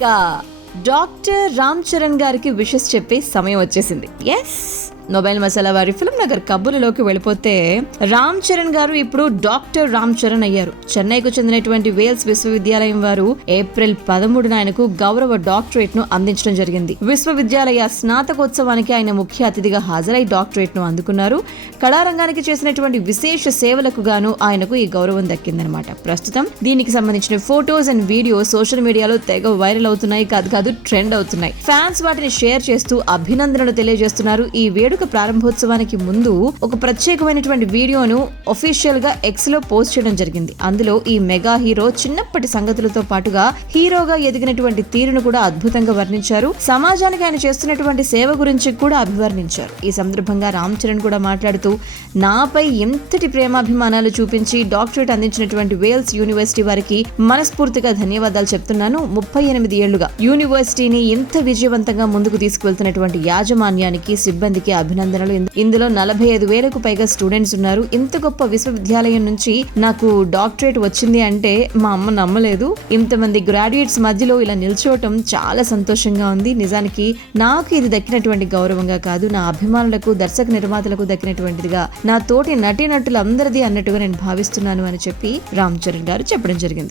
Doctor Ram Charan గారికి wishes చెప్పే సమయం వచ్చేసింది. ఎస్, నొబెల్ మసాలా వారి ఫిల్మ్ నగర్ కబుర్లలోకి వెళ్ళిపోతే రామ్ చరణ్ గారు ఇప్పుడు డాక్టర్ రామ్ చరణ్ అయ్యారు. చెన్నైకు చెందినటువంటి వేల్స్ విశ్వవిద్యాలయం వారు ఏప్రిల్ 13న ఆయనకు గౌరవ డాక్టరేట్ ను అందించడం జరిగింది. విశ్వవిద్యాలయ స్నాతకోత్సవానికి ఆయన ముఖ్య అతిథిగా హాజరై డాక్టరేట్ ను అందుకున్నారు. కళారంగానికి చేసినటువంటి విశేష సేవలకు గాను ఆయనకు ఈ గౌరవం దక్కిందనమాట. ప్రస్తుతం దీనికి సంబంధించిన ఫోటోస్ అండ్ వీడియోస్ సోషల్ మీడియాలో తెగ వైరల్ అవుతున్నాయి, కాదు ట్రెండ్ అవుతున్నాయి. ఫ్యాన్స్ వాటిని షేర్ చేస్తూ అభినందనలు తెలియజేస్తున్నారు. ఈ వేడుక ప్రారంభోత్సవానికి ముందు ఒక ప్రత్యేకమైనటువంటి వీడియోను అఫీషియల్ గా ఎక్స్ లో పోస్ట్ చేయడం జరిగింది. అందులో ఈ మెగా హీరో చిన్నప్పటి సంగతులతో పాటుగా హీరోగా ఎదిగినటువంటి తీరును కూడా అద్భుతంగా వర్ణించారు. సమాజానికి ఆయన చేస్తున్నటువంటి సేవ గురించి కూడా అభివర్ణించారు. ఈ సందర్భంగా రామ్ చరణ్ కూడా మాట్లాడుతూ, నాపై ఎంతటి ప్రేమాభిమానాలు చూపించి డాక్టరేట్ అందించినటువంటి వేల్స్ యూనివర్సిటీ వారికి మనస్ఫూర్తిగా ధన్యవాదాలు చెప్తున్నాను. 38 ఏళ్లుగా యూనివర్సిటీని ఎంత విజయవంతంగా ముందుకు తీసుకువెళ్తున్నటువంటి యాజమాన్యానికి, సిబ్బందికి అభినందనలు. ఇందులో 45,000కు పైగా స్టూడెంట్స్ ఉన్నారు. ఇంత గొప్ప విశ్వవిద్యాలయం నుంచి నాకు డాక్టరేట్ వచ్చింది అంటే మా అమ్మ నమ్మలేదు. ఇంతమంది గ్రాడ్యుయేట్స్ మధ్యలో ఇలా నిల్చోవటం చాలా సంతోషంగా ఉంది. నిజానికి నాకు ఇది దక్కినటువంటి గౌరవంగా కాదు, నా అభిమానులకు, దర్శక నిర్మాతలకు దక్కినటువంటిదిగా, నా తోటి నటీనటులందరిది అన్నట్టుగా నేను భావిస్తున్నాను అని చెప్పి రామ్ చరణ్ గారు చెప్పడం జరిగింది.